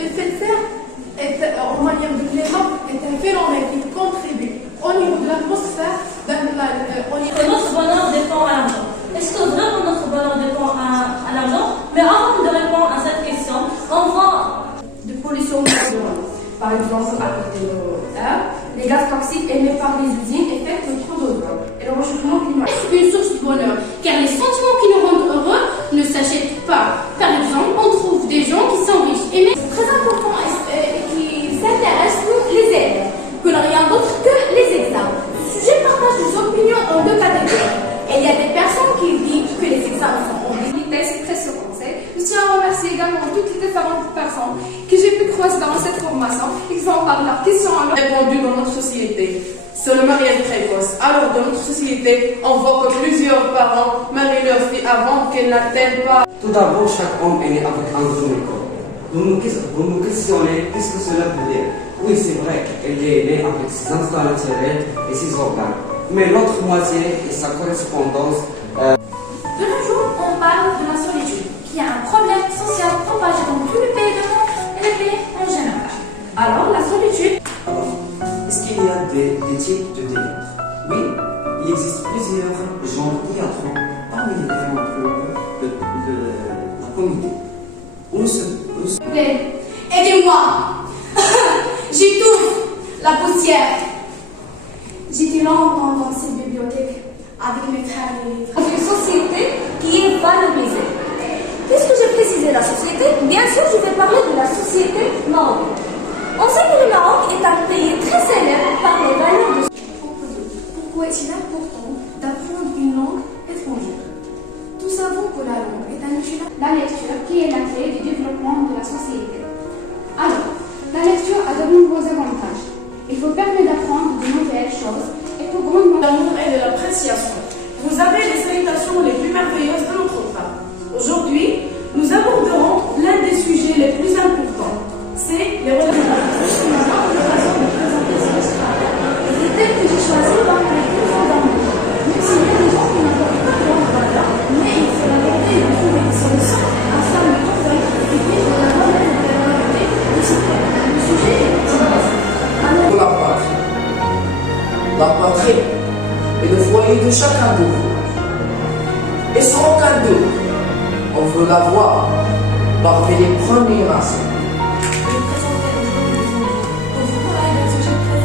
L'effet de serre en manière de climat est un phénomène qui contribue au niveau de l'atmosphère. Que notre bonheur dépend à l'argent. Est-ce que vraiment notre bonheur dépend à l'argent? Mais avant de répondre à cette question, on voit de pollution environnementale. Par exemple, à côté de l'air, les gaz toxiques émis par les usines effectent trop d'ozone et le réchauffement climatique. C'est une source de bonheur, car les sentiments qui nous rendent heureux ne s'achètent pas. Par exemple, on trouve des gens qui sont riches et même très important et qui s'intéressent pour les élèves, que rien d'autre que les examens. Ce sujet partage des opinions en deux catégories. Il y a des personnes qui disent que les examens sont obligatoires. C'est très sûr. Je tiens à remercier également toutes les différentes personnes que j'ai pu croiser dans cette formation et qui ont parlé leurs questions à répandu dans notre société. C'est le mariage précoce. Alors, dans notre société, on voit que plusieurs parents marient leur fille avant qu'elle n'atteigne pas. Tout d'abord, chaque homme est né avec un corps. Vous nous questionnez qu'est-ce que cela veut dire. Oui, c'est vrai, elle est née avec ses instincts naturels et ses organes. Mais l'autre moitié est sa correspondance. De nos jours, on parle de la solitude, qui est un problème social propagé dans tous les pays du monde et les pays en général. Alors, la solitude. Est-ce qu'il y a des types de délire? Oui, il existe plusieurs genres théâtraux parmi les différents de la communauté. Aidez-moi. J'étouffe la poussière. J'étais longtemps dans ces bibliothèques avec mes frères et les livres. dans une société qui est valorisée. Puisque j'ai précisé la société, bien sûr, je vais parler de la société marocaine. On sait que le Maroc est un pays très célèbre par les valeurs de... Pourquoi est-il important d'apprendre une langue étrangère? Nous savons que la langue est un outil. La lecture qui est la clé du développement de la société. Alors, la lecture a de nombreux avantages. Il vous permet d'apprendre de nouvelles choses et pour grandement L'amour et de l'appréciation. Vous avez les salutations les plus merveilleuses de notre femme. Aujourd'hui, nous aborderons l'un des sujets les plus importants. C'est les relations. Le thème que j'ai choisi parmi les plus fondamentaux. Même s'il y a des gens qui n'accordent pas leur valeur, mais il faut l'aborder et trouver des solutions afin de convaincre et de la remettre de la valeur de ce thème. Le sujet est intéressant. Alors, La patrie est le foyer de chacun de vous. Et sans aucun doute, on veut la voir parmi les premiers races.